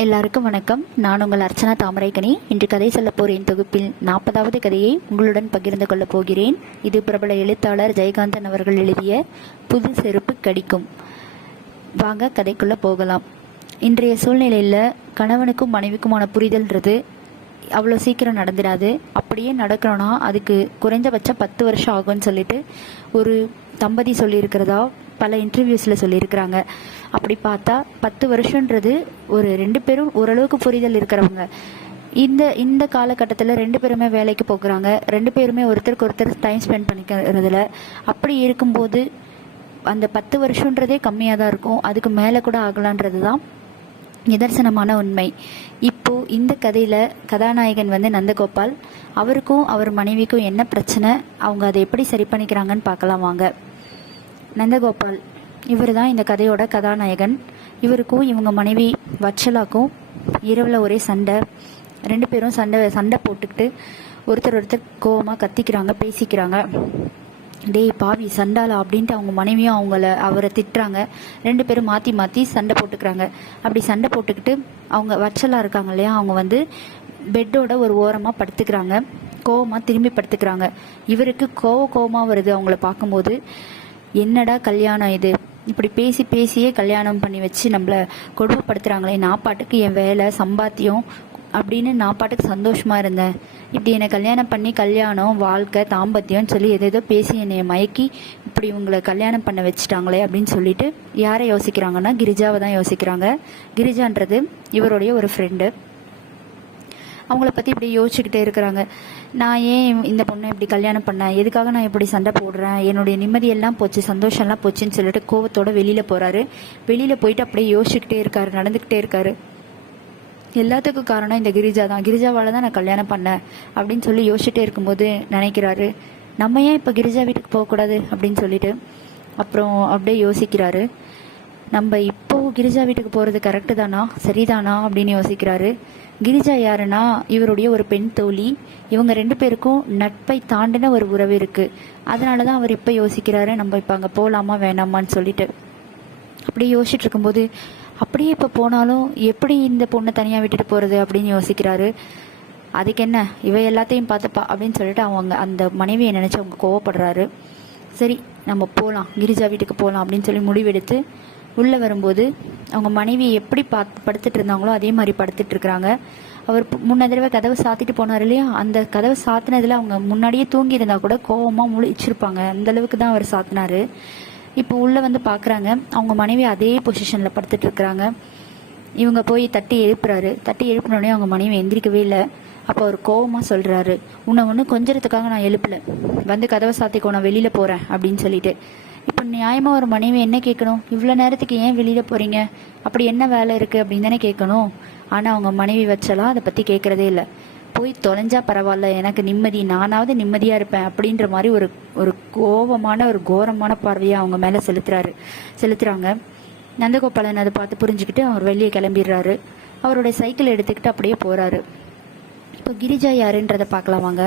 எல்லாருக்கும் வணக்கம். நான் உங்கள் அர்ச்சனா தாமரைக்கனி. இன்று கதை சொல்ல போறேன் தொகுப்பில் நாற்பதாவது கதையை உங்களுடன் பகிர்ந்து கொள்ளப் போகிறேன். இது பிரபல எழுத்தாளர் ஜெயகாந்தன் அவர்கள் எழுதிய புது செருப்பு கடிக்கும். வாங்க கதைக்குள்ள போகலாம். இன்றைய சூழ்நிலையில் கணவனுக்கும் மனைவிக்குமான புரிதல்ன்றது அவ்வளோ சீக்கிரம் நடந்துடாது. அப்படியே நடக்கணும்னா அதுக்கு குறைஞ்சபட்சம் பத்து வருஷம் ஆகும்னு சொல்லிட்டு ஒரு தம்பதி சொல்லியிருக்கிறதா? பல இன்டர்வியூஸில் சொல்லியிருக்கிறாங்க. அப்படி பார்த்தா பத்து வருஷன்றது ஒரு ரெண்டு பேரும் ஓரளவுக்கு புரிதல் இருக்கிறவங்க. இந்த இந்த காலகட்டத்தில் ரெண்டு பேருமே வேலைக்கு போகிறாங்க. ரெண்டு பேருமே ஒருத்தருக்கு ஒருத்தர் டைம் ஸ்பெண்ட் பண்ணிக்கிறதுல. அப்படி இருக்கும்போது அந்த பத்து வருஷன்றதே கம்மியாக தான் இருக்கும். அதுக்கு மேலே கூட ஆகலான்றது தான் நிதர்சனமான உண்மை. இப்போ இந்த கதையில் கதாநாயகன் வந்து நந்தகோபால் அவருக்கும் அவர் மனைவிக்கும் என்ன பிரச்சனை? அவங்க அதை எப்படி சரி பண்ணிக்கிறாங்கன்னு பார்க்கலாம் வாங்க. நந்தகோபால். இவர் தான் இந்த கதையோட கதாநாயகன். இவருக்கும் இவங்க மனைவி வச்சலாக்கும் இரவில் ஒரே சண்டை. ரெண்டு பேரும் சண்டை சண்டை போட்டுக்கிட்டு ஒருத்தர் ஒருத்தர் கோவமாக கத்திக்கிறாங்க பேசிக்கிறாங்க. டேய் பாவி சண்டாலா அப்படின்ட்டு அவங்க மனைவியும் அவங்கள அவரை திட்டுறாங்க. ரெண்டு பேரும் மாற்றி மாற்றி சண்டை போட்டுக்கிறாங்க. அப்படி சண்டை போட்டுக்கிட்டு அவங்க வச்சலாக இருக்காங்க இல்லையா அவங்க வந்து பெட்டோட ஒரு ஓரமாக படுத்துக்கிறாங்க. கோவமாக திரும்பி படுத்துக்கிறாங்க. இவருக்கு கோவ கோவமாக வருது அவங்கள பார்க்கும்போது. என்னடா கல்யாணம் இது? இப்படி பேசி பேசியே கல்யாணம் பண்ணி வச்சு நம்மளை கொடுமைப்படுத்துகிறாங்களே நான் பாட்டுக்கு என் வேலை சம்பாத்தியம் அப்படின்னு நான் பாட்டுக்கு சந்தோஷமாக இருந்தேன். இப்படி என்னை கல்யாணம் பண்ணி கல்யாணம் வாழ்க்கை தாம்பத்தியம்னு சொல்லி எதேதோ பேசி என்னை மயக்கி இப்படி உங்களை கல்யாணம் பண்ண வச்சுட்டாங்களே அப்படின்னு சொல்லிட்டு யாரை யோசிக்கிறாங்கன்னா கிரிஜாவை தான் யோசிக்கிறாங்க. கிரிஜான்றது இவருடைய ஒரு ஃப்ரெண்டு அவங்கள பற்றி இப்படி யோசிச்சுக்கிட்டே இருக்கிறாங்க. நான் ஏன் இந்த பொண்ணை இப்படி கல்யாணம் பண்ணேன்? எதுக்காக நான் இப்படி சண்டை போடுறேன்? என்னுடைய நிம்மதியெல்லாம் போச்சு சந்தோஷம்லாம் போச்சுன்னு சொல்லிட்டு கோவத்தோட வெளியில் போகிறாரு வெளியில் போயிட்டு அப்படியே யோசிச்சுக்கிட்டே இருக்காரு நடந்துக்கிட்டே இருக்காரு. எல்லாத்துக்கும் காரணம் இந்த கிரிஜா தான். கிரிஜாவால் தான் நான் கல்யாணம் பண்ணேன் அப்படின்னு சொல்லி யோசிச்சுட்டே இருக்கும்போது நினைக்கிறாரு நம்ம ஏன் இப்போ கிரிஜா வீட்டுக்கு போகக்கூடாது அப்படின்னு சொல்லிட்டு. அப்புறம் அப்படியே யோசிக்கிறாரு. நம்ம இப்போ கிரிஜா வீட்டுக்கு போகிறது கரெக்டு தானா? சரிதானா? அப்படின்னு யோசிக்கிறாரு. கிரிஜா யாருன்னா? இவருடைய ஒரு பெண் தோழி. இவங்க ரெண்டு பேருக்கும் நட்பை தாண்டின ஒரு உறவு இருக்கு. அதனால தான் அவர் இப்போ யோசிக்கிறாரு நம்ம இப்போ அங்கே போகலாமா வேணாமான்னு சொல்லிட்டு. அப்படியே யோசிச்சுட்டு இருக்கும்போது அப்படியே இப்போ போனாலும் எப்படி இந்த பொண்ணை தனியாக விட்டுட்டு போகிறது அப்படின்னு யோசிக்கிறாரு. அதுக்கு என்ன? இவை எல்லாத்தையும் பார்த்துப்பா அப்படின்னு சொல்லிட்டு அவங்க அந்த மனைவியை நினச்சி அவங்க கோவப்படுறாரு. சரி நம்ம போகலாம் கிரிஜா வீட்டுக்கு போகலாம் அப்படின்னு சொல்லி முடிவெடுத்து உள்ளே வரும்போது அவங்க மனைவி எப்படி பார்த்து படுத்துட்டு இருந்தாங்களோ அதே மாதிரி படுத்துட்டு இருக்கிறாங்க அவர் முன்ன தடவை கதவை சாத்திட்டு போனார் இல்லையா? அந்த கதவை சாத்தினதுல அவங்க முன்னாடியே தூங்கி இருந்தா கூட கோவமாக முழிச்சிருப்பாங்க. அந்த அளவுக்கு தான் அவர் சாத்தினாரு. இப்போ உள்ளே வந்து பார்க்குறாங்க. அவங்க மனைவி அதே பொசிஷனில் படுத்துட்டு இருக்கிறாங்க இவங்க போய் தட்டி எழுப்புறாரு. தட்டி எழுப்பினோடனே அவங்க மனைவி எந்திரிக்கவே இல்லை. அப்போ அவர் கோவமாக சொல்கிறாரு உன்னை ஒன்று கொஞ்சத்துக்காக நான் எழுப்பலை. வந்து கதவை சாத்திக்கோ நான் வெளியில் போகிறேன் அப்படின்னு சொல்லிட்டு. இப்போ நியாயமாக ஒரு மனைவி என்ன கேட்கணும்? இவ்வளோ நேரத்துக்கு ஏன் வெளியில் போகிறீங்க அப்படி என்ன வேலை இருக்குது அப்படின்னு தானே கேட்கணும். ஆனால் அவங்க மனைவி வச்சலாம் அதை பற்றி கேட்குறதே இல்லை. போய் தொலைஞ்சா பரவாயில்ல. எனக்கு நிம்மதி நானாவது நிம்மதியாக இருப்பேன் அப்படின்ற மாதிரி ஒரு ஒரு கோபமான ஒரு கோரமான பார்வையை அவங்க மேலே செலுத்துறாரு. செலுத்துகிறாங்க நந்தகோபாலன் அதை பார்த்து புரிஞ்சுக்கிட்டு அவர் வெளியே கிளம்பிடுறாரு. அவருடைய சைக்கிள் எடுத்துக்கிட்டு அப்படியே போகிறாரு இப்போ கிரிஜா யாருன்றதை பார்க்கலாம் வாங்க.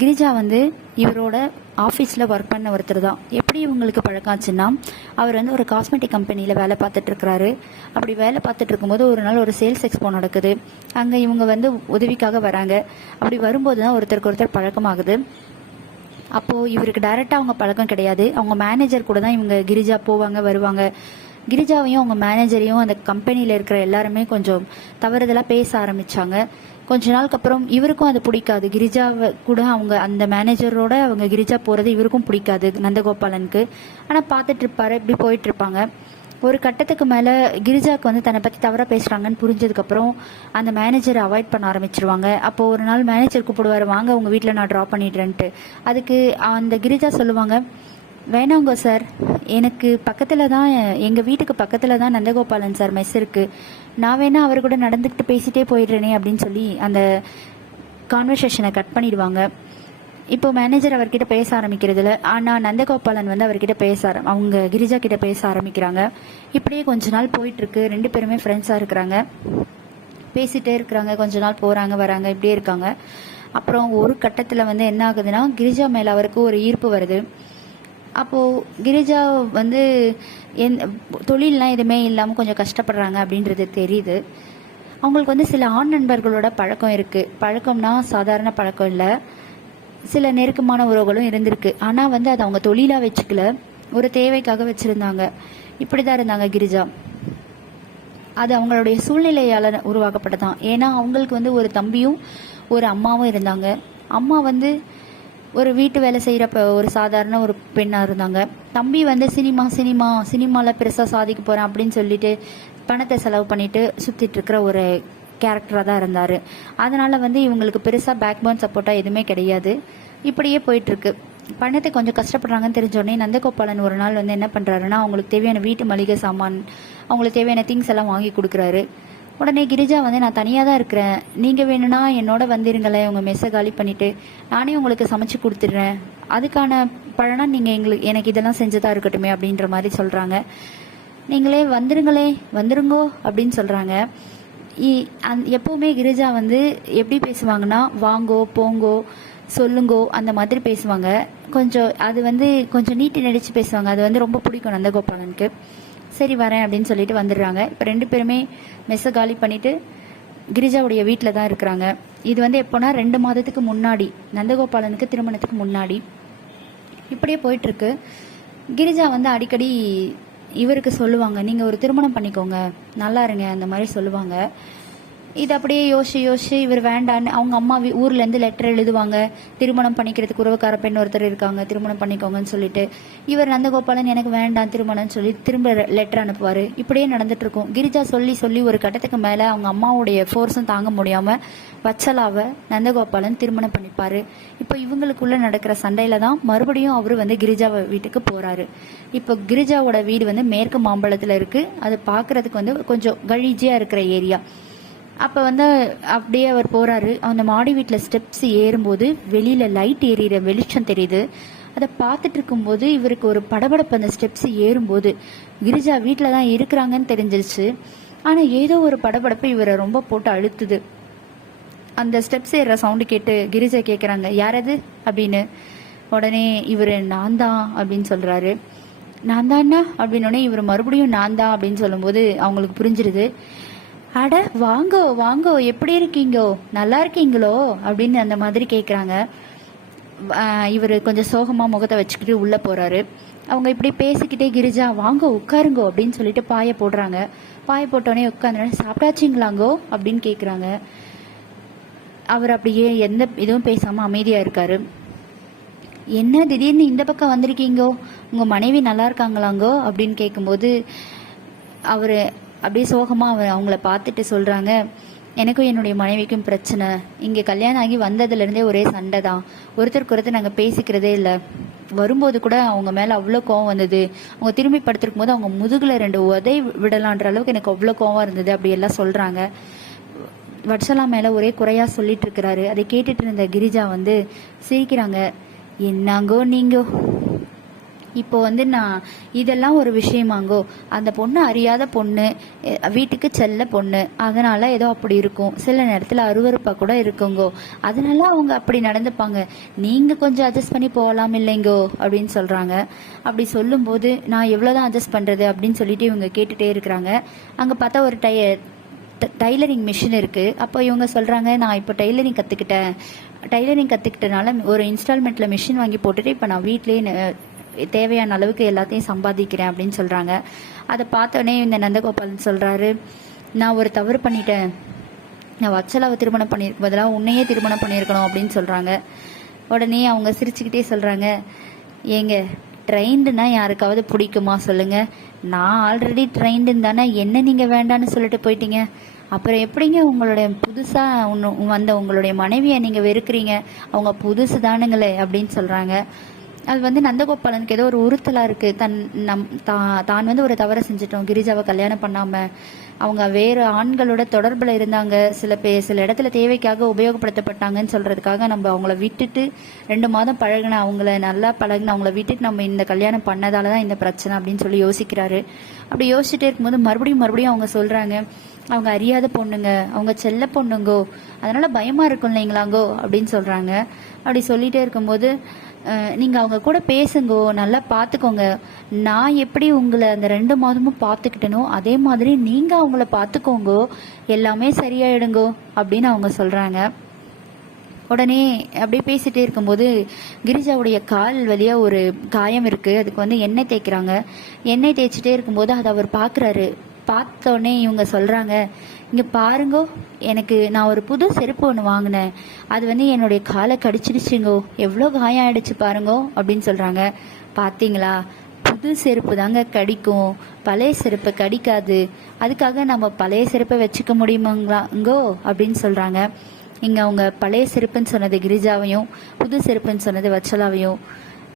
கிரிஜா வந்து இவரோட ஆஃபீஸில் ஒர்க் பண்ண ஒருத்தர் தான். எப்படி இவங்களுக்கு பழக்காச்சுன்னா அவர் வந்து ஒரு காஸ்மெட்டிக் கம்பெனியில் வேலை பார்த்துட்டு இருக்கிறாரு. அப்படி வேலை பார்த்துட்டு இருக்கும்போது ஒரு நாள் ஒரு சேல்ஸ் எக்ஸ்போ நடக்குது. அங்கே இவங்க வந்து உதவிக்காக வராங்க. அப்படி வரும்போது தான் ஒருத்தருக்கு ஒருத்தர் பழக்கமாகுது. அப்போது இவருக்கு டைரெக்டாக அவங்க பழக்கம் கிடையாது. அவங்க மேனேஜர் கூட தான் இவங்க கிரிஜா போவாங்க வருவாங்க. கிரிஜாவையும் அவங்க மேனேஜரையும் அந்த கம்பெனியில் இருக்கிற எல்லாருமே கொஞ்சம் தவறுதலாக பேச ஆரம்பிச்சாங்க. கொஞ்ச நாளுக்கு அப்புறம் இவருக்கும் அது பிடிக்காது. கிரிஜாவை கூட அவங்க அந்த மேனேஜரோட அவங்க கிரிஜா போகிறது இவருக்கும் பிடிக்காது நந்தகோபாலனுக்கு. ஆனால் பார்த்துட்டு இருப்பாரு இப்படி போயிட்டு இருப்பாங்க. ஒரு கட்டத்துக்கு மேலே கிரிஜாவுக்கு வந்து தன்னை பற்றி தவறாக பேசுகிறாங்கன்னு புரிஞ்சதுக்கப்புறம் அந்த மேனேஜரை அவாய்ட் பண்ண ஆரம்பிச்சிருவாங்க. அப்போது ஒரு நாள் மேனேஜர் கூப்பிடுவார் வாங்க உங்கள் வீட்டில் நான் ட்ரா பண்ணிடுறேன்ட்டு. அதுக்கு அந்த கிரிஜா சொல்லுவாங்க வேணாங்க சார் எனக்கு பக்கத்தில் தான் எங்கள் வீட்டுக்கு பக்கத்தில் தான் நந்தகோபாலன் சார் மெஸ் இருக்குது நான் வேணா அவர் கூட நடந்துக்கிட்டு பேசிட்டே போயிடுறேனே அப்படின்னு சொல்லி அந்த கான்வர்சேஷனை கட் பண்ணிடுவாங்க. இப்போ மேனேஜர் அவர்கிட்ட பேச ஆரம்பிக்கிறதுல ஆனால் நந்தகோபாலன் வந்து அவர்கிட்ட பேச ஆரம் அவங்க கிரிஜா கிட்ட பேச ஆரம்பிக்கிறாங்க. இப்படியே கொஞ்ச நாள் போயிட்டுருக்கு ரெண்டு பேருமே ஃப்ரெண்ட்ஸாக இருக்கிறாங்க. பேசிட்டே இருக்கிறாங்க கொஞ்ச நாள் போகிறாங்க வராங்க இப்படியே இருக்காங்க. அப்புறம் ஒரு கட்டத்தில் வந்து என்ன ஆகுதுன்னா கிரிஜா மேலே அவருக்கு ஒரு ஈர்ப்பு வருது. அப்போது கிரிஜா வந்து எந் தொழிலெலாம் எதுவுமே இல்லாமல் கொஞ்சம் கஷ்டப்படுறாங்க அப்படின்றது தெரியுது. அவங்களுக்கு வந்து சில ஆண் நண்பர்களோட பழக்கம் இருக்குது பழக்கம்னா சாதாரண பழக்கம் இல்லை. சில நெருக்கமான உறவுகளும் இருந்திருக்கு. ஆனால் வந்து அதை அவங்க தொழிலாக வச்சுக்கல. ஒரு தேவைக்காக வச்சுருந்தாங்க. இப்படி தான் இருந்தாங்க கிரிஜா. அது அவங்களுடைய சூழ்நிலையால் உருவாக்கப்பட்டதான். ஏன்னா அவங்களுக்கு வந்து ஒரு தம்பியும் ஒரு அம்மாவும் இருந்தாங்க. அம்மா வந்து ஒரு வீட்டு வேலை செய்கிறப்ப ஒரு சாதாரண ஒரு பெண்ணாக இருந்தாங்க. தம்பி வந்து சினிமா சினிமா சினிமாவில் பெருசாக சாதிக்க போகிறேன் அப்படின்னு சொல்லிட்டு பணத்தை செலவு பண்ணிட்டு சுற்றிட்டு இருக்கிற ஒரு கேரக்டராக தான் இருந்தார். அதனால் வந்து இவங்களுக்கு பெருசாக பேக் போன் சப்போர்ட்டாக எதுவுமே கிடையாது. இப்படியே போயிட்டுருக்கு. பணத்தை கொஞ்சம் கஷ்டப்படுறாங்கன்னு தெரிஞ்சோடனே நந்தகோபாலன் ஒரு நாள் வந்து என்ன பண்ணுறாருன்னா அவங்களுக்கு தேவையான வீட்டு மளிகை சாமான் அவங்களுக்கு தேவையான திங்ஸ் எல்லாம் வாங்கி கொடுக்குறாரு. உடனே கிரிஜா வந்து நான் தனியாக தான் இருக்கிறேன். நீங்கள் வேணும்னா என்னோட வந்துருங்களேன். உங்கள் மெஸ்ஸை காலி பண்ணிவிட்டு நானே உங்களுக்கு சமைச்சு கொடுத்துட்றேன். அதுக்கான பலனா நீங்கள் எங்களுக்கு எனக்கு இதெல்லாம் செஞ்சதாக இருக்கட்டுமே அப்படின்ற மாதிரி சொல்கிறாங்க நீங்களே வந்துருங்களே வந்துருங்கோ அப்படின்னு சொல்கிறாங்க அந் எப்போவுமே கிரிஜா வந்து எப்படி பேசுவாங்கன்னா வாங்கோ போங்கோ சொல்லுங்கோ அந்த மாதிரி பேசுவாங்க. கொஞ்சம் அது வந்து கொஞ்சம் நீட்டி நடித்து பேசுவாங்க. அது வந்து ரொம்ப பிடிக்கும் நந்தகோபாலனுக்கு. சரி வரேன் அப்படின்னு சொல்லிட்டு வந்துடுறாங்க. இப்போ ரெண்டு பேருமே மெஸ்ஸை காலி பண்ணிவிட்டு கிரிஜாவுடைய வீட்டில் தான் இருக்கிறாங்க. இது வந்து எப்போனா ரெண்டு மாதத்துக்கு முன்னாடி நந்தகோபாலனுக்கு திருமணத்துக்கு முன்னாடி. இப்படியே போயிட்டுருக்கு. கிரிஜா வந்து அடிக்கடி இவருக்கு சொல்லுவாங்க நீங்கள் ஒரு திருமணம் பண்ணிக்கோங்க நல்லா இருங்க அந்த மாதிரி சொல்லுவாங்க. இது அப்படியே யோசிச்சு யோசிச்சு இவர் வேண்டான்னு அவங்க அம்மா வீ- ஊர்ல இருந்து லெட்டர் எழுதுவாங்க. திருமணம் பண்ணிக்கிறதுக்கு உறவுக்கார பெண் ஒருத்தர் இருக்காங்க. திருமணம் பண்ணிக்கோங்கன்னு சொல்லிட்டு. இவர் நந்தகோபாலன் எனக்கு வேண்டாம் திருமணம்னு சொல்லி திரும்ப லெட்டர் அனுப்புவாரு. இப்படியே நடந்துட்டு இருக்கும் கிரிஜா சொல்லி சொல்லி ஒரு கட்டத்துக்கு மேல அவங்க அம்மாவுடைய ஃபோர்ஸும் தாங்க முடியாம வச்சலாவை நந்தகோபாலன் திருமணம் பண்ணிப்பாரு. இப்போ இவங்களுக்குள்ள நடக்கிற சண்டையில தான் மறுபடியும் அவர் வந்து கிரிஜா வீட்டுக்கு போறாரு. இப்போ கிரிஜாவோட வீடு வந்து மேற்கு மாம்பழத்துல இருக்கு. அது பார்க்குறதுக்கு வந்து கொஞ்சம் கழிஜியா இருக்கிற ஏரியா அப்போ வந்து அப்படியே அவர் போகிறாரு அந்த மாடி வீட்டில் ஸ்டெப்ஸ் ஏறும்போது வெளியில் லைட் எரியிற வெளிச்சம் தெரியுது. அதை பார்த்துட்டு இருக்கும்போது இவருக்கு ஒரு படபடப்பு அந்த ஸ்டெப்ஸ் ஏறும்போது கிரிஜா வீட்டில் தான் இருக்கிறாங்கன்னு தெரிஞ்சிருச்சு. ஆனால் ஏதோ ஒரு படபடப்பு இவரை ரொம்ப போட்டு அழுத்துது. அந்த ஸ்டெப்ஸ் ஏறுற சவுண்டு கேட்டு கிரிஜா கேட்குறாங்க யாரது? அப்படின்னு. உடனே இவர் நான் தான் அப்படின்னு சொல்கிறாரு நான் தான்னா அப்படின்னோடனே இவர் மறுபடியும் நான் தான் அப்படின்னு சொல்லும்போது அவங்களுக்கு புரிஞ்சிருது. அட வாங்கோ வாங்கோ எப்படி இருக்கீங்கோ? நல்லா இருக்கீங்களோ? அப்படின்னு அந்த மாதிரி கேட்குறாங்க இவர் கொஞ்சம் சோகமாக முகத்தை வச்சுக்கிட்டு உள்ளே போகிறாரு அவங்க இப்படி பேசிக்கிட்டே கிரிஜா வாங்க உட்காருங்கோ அப்படின்னு சொல்லிட்டு பாயை போடுறாங்க. பாயை போட்டோடனே உட்காந்து சாப்பிட்டாச்சிங்களாங்கோ? அப்படின்னு கேட்குறாங்க அவர் அப்படியே எந்த இதுவும் பேசாமல் அமைதியாக இருக்காரு. என்ன திடீர்னு இந்த பக்கம் வந்திருக்கீங்கோ? உங்கள் மனைவி நல்லா இருக்காங்களாங்கோ? அப்படின்னு கேட்கும்போது அவர் அப்படியே சோகமாக அவர் அவங்கள பார்த்துட்டு சொல்கிறாங்க எனக்கும் என்னுடைய மனைவிக்கும் பிரச்சனை. இங்கே கல்யாணம் ஆகி வந்ததுலேருந்தே ஒரே சண்டை தான். ஒருத்தருக்கு ஒருத்தர் நாங்கள் பேசிக்கிறதே இல்லை. வரும்போது கூட அவங்க மேலே அவ்வளோ கோவம் வந்தது. அவங்க திரும்பி படுத்திருக்கும் போது அவங்க முதுகில் ரெண்டு உதை விடலான்ற அளவுக்கு எனக்கு அவ்வளோ கோவம் இருந்தது. அப்படியெல்லாம் சொல்கிறாங்க வட்சலா மேலே ஒரே குறையாக சொல்லிட்டு இருக்கிறாரு. அதை கேட்டுட்டு இருந்த கிரிஜா வந்து சிரிக்கிறாங்க என்னங்கோ நீங்கோ? இப்போ வந்து நான் இதெல்லாம் ஒரு விஷயமாங்கோ அந்த பொண்ணு அறியாத பொண்ணு வீட்டுக்கு செல்ல பொண்ணு அதனால ஏதோ அப்படி இருக்கும். சில நேரத்தில் அருவறுப்பாக கூட இருக்குங்கோ. அதனால அவங்க அப்படி நடந்துப்பாங்க. நீங்கள் கொஞ்சம் அட்ஜஸ்ட் பண்ணி போகலாம் இல்லைங்கோ அப்படின்னு சொல்கிறாங்க அப்படி சொல்லும்போது நான் எவ்வளோதான் அட்ஜஸ்ட் பண்ணுறது அப்படின்னு சொல்லிட்டு இவங்க கேட்டுகிட்டே இருக்கிறாங்க. அங்கே பார்த்தா ஒரு டை ட- டைலரிங் மிஷின் இருக்குது அப்போ இவங்க சொல்கிறாங்க நான் இப்போ டைலரிங் கற்றுக்கிட்டேன் டைலரிங் கற்றுக்கிட்டனால ஒரு இன்ஸ்டால்மெண்ட்டில் மிஷின் வாங்கி போட்டுட்டு இப்போ நான் வீட்லேயே தேவையான அளவுக்கு எல்லாத்தையும் சம்பாதிக்கிறேன் அப்படின்னு சொல்கிறாங்க அதை பார்த்தோன்னே இந்த நந்தகோபாலன் சொல்கிறாரு நான் ஒரு தவறு பண்ணிட்டேன். நான் வச்சலாவை திருமணம் பண்ணியிருக்க பதிலாக உன்னையே திருமணம் பண்ணியிருக்கணும் அப்படின்னு சொல்கிறாங்க உடனே அவங்க சிரிச்சுக்கிட்டே சொல்கிறாங்க ஏங்க ட்ரெயின்டுனா யாருக்காவது பிடிக்குமா சொல்லுங்க. நான் ஆல்ரெடி ட்ரெயின்டுன்னு தானே என்ன நீங்கள் வேண்டான்னு சொல்லிட்டு போயிட்டீங்க. அப்புறம் எப்படிங்க உங்களுடைய புதுசாக ஒன்று வந்த உங்களுடைய மனைவியை நீங்கள் வெறுக்கிறீங்க? அவங்க புதுசு தானுங்களே அப்படின்னு சொல்கிறாங்க அது வந்து நந்தகோபாலனுக்கு ஏதோ ஒரு உறுத்தலா இருக்கு. தன் நம் தா- தான் வந்து ஒரு தவறை செஞ்சுட்டோம். கிரிஜாவை கல்யாணம் பண்ணாம. அவங்க வேறு ஆண்களோட தொடர்பில் இருந்தாங்க. சில பே சில இடத்துல தேவைக்காக உபயோகப்படுத்தப்பட்டாங்கன்னு சொல்றதுக்காக நம்ம அவங்கள விட்டுட்டு ரெண்டு மாதம் பழகின அவங்கள நல்லா பழகின அவங்கள விட்டுட்டு நம்ம இந்த கல்யாணம் பண்ணதால தான் இந்த பிரச்சனை அப்படின்னு சொல்லி யோசிக்கிறாரு. அப்படி யோசிச்சுட்டே இருக்கும்போது மறுபடியும் மறுபடியும் அவங்க சொல்றாங்க அவங்க அறியாத பொண்ணுங்க. அவங்க செல்ல பொண்ணுங்கோ. அதனால பயமா இருக்கும் இல்லைங்களாங்கோ? அப்படின்னு சொல்றாங்க. அப்படி சொல்லிட்டே இருக்கும்போது நீங்கள் அவங்க கூட பேசுங்கோ நல்லா பார்த்துக்கோங்க நான் எப்படி உங்களை அந்த ரெண்டு மாதமும் பார்த்துக்கிட்டனோ அதே மாதிரி நீங்கள் அவங்கள பார்த்துக்கோங்கோ எல்லாமே சரியாயிடுங்கோ அப்படின்னு அவங்க சொல்கிறாங்க உடனே அப்படியே பேசிகிட்டே இருக்கும்போது கிரிஜாவுடைய கால் வழியாக ஒரு காயம் இருக்குது அதுக்கு வந்து எண்ணெய் தேய்க்கிறாங்க. எண்ணெய் தேய்ச்சிட்டே இருக்கும்போது அதை அவர் பார்க்குறாரு பார்த்தோன்னே இவங்க சொல்கிறாங்க இங்கே பாருங்கோ எனக்கு நான் ஒரு புது செருப்பு ஒன்று வாங்கினேன். அது வந்து என்னுடைய காலை கடிச்சிடுச்சுங்கோ. எவ்வளோ காயம் ஆயிடுச்சு பாருங்கோ அப்படின்னு சொல்கிறாங்க பார்த்தீங்களா புது செருப்பு தாங்க கடிக்கும். பழைய செருப்பு கடிக்காது. அதுக்காக நம்ம பழைய செருப்பை வச்சுக்க முடியுமாங்களாங்கோ அப்படின்னு சொல்கிறாங்க இங்கே அவங்க பழைய செருப்புன்னு சொன்னது கிரிஜாவையும் புது செருப்புன்னு சொன்னது வச்சலாவையும்.